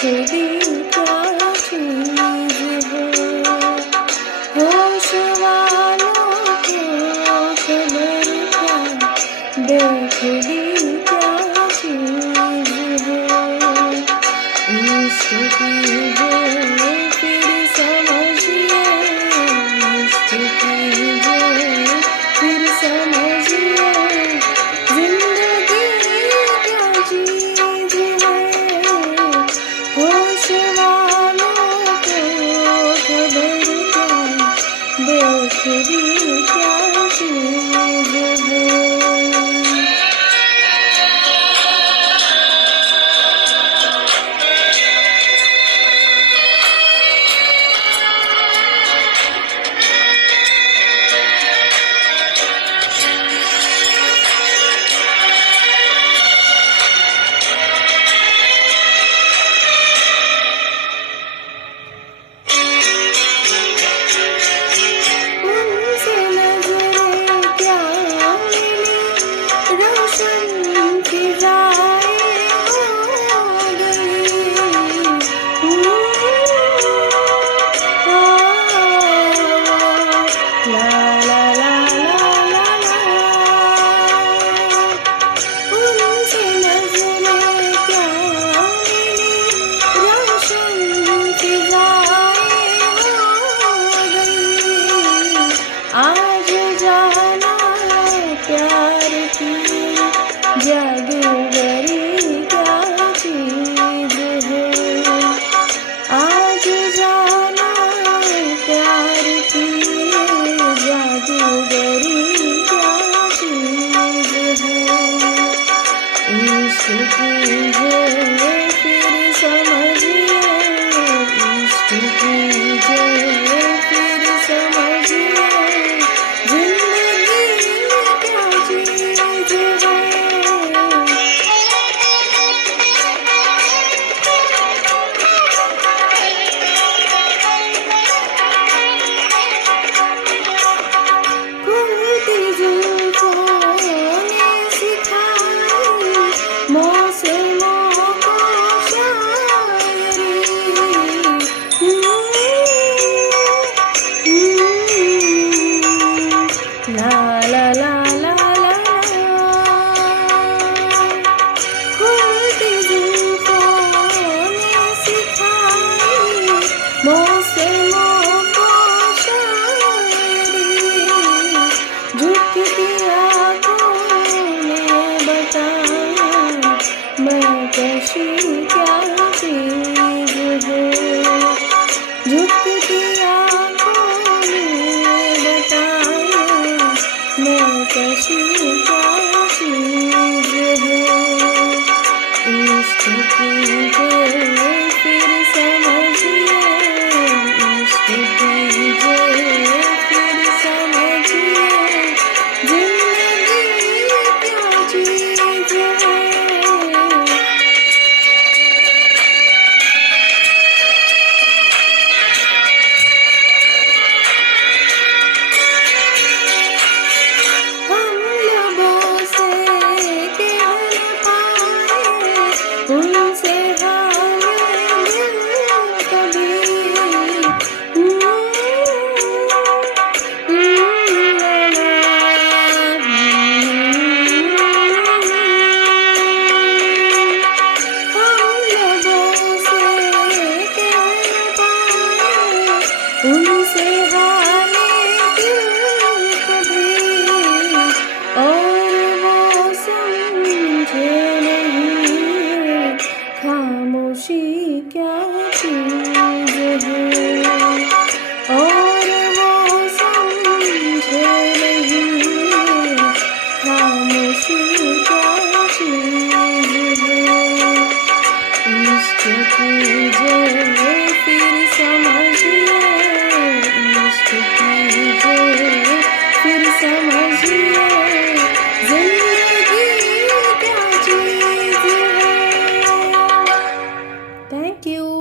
बेखुदी क्या चीज है। होश वालों को खबर क्या बेखुदी क्या चीज है। इश्क कीजिए फिर समझिए, इश्क कीजिए फिर समझिए, जिंदगी क्या चीज है। होश वालों को खबर क्या बेखुदी क्या चीज है। उनसे नजरें क्या मिली, रोशन फिजाएं हो गई। ला ला ला ला ला ला। उनसे नजरें क्या मिली, रोशन फिजाएं हो गई। आज जाना प्यार की जादूगरी क्या चीज है। आज जाना प्यार की जादूगरी क्या चीज है। इश्क कीजिए फिर समझिए, इश्क कीजिए फिर समझिए, जिंदगी क्या चीज है। खुलती जुल्फों ने सिखाई मौसमों को शायरी। ला ला ला ला ला। खुलती जुल्फों ने सिखाई मौसमों को शायरी। झुकती आँखों ने बताया मैं कैसी क्या चीज है। झुकती आँखों ने बताया मैं कैसी क्या चीज है। इश्क कीजिए फिर समझिए, इश्क कीजिए फिर समझिए, जिंदगी क्या चीज है। हम लबों से कह न पाए उनसे हाल दिल कभी। हम लबों से कह न पाए उनसे हाल दिल कभी। और वो समझे नहीं खामोशी क्या चीज है। और वो समझे नहीं खामोशी क्या चीज है। इश्क कीजिए फिर समझिए, इश्क कीजिए फिर समझिए, जिंदगी क्या चीज है। Thank you.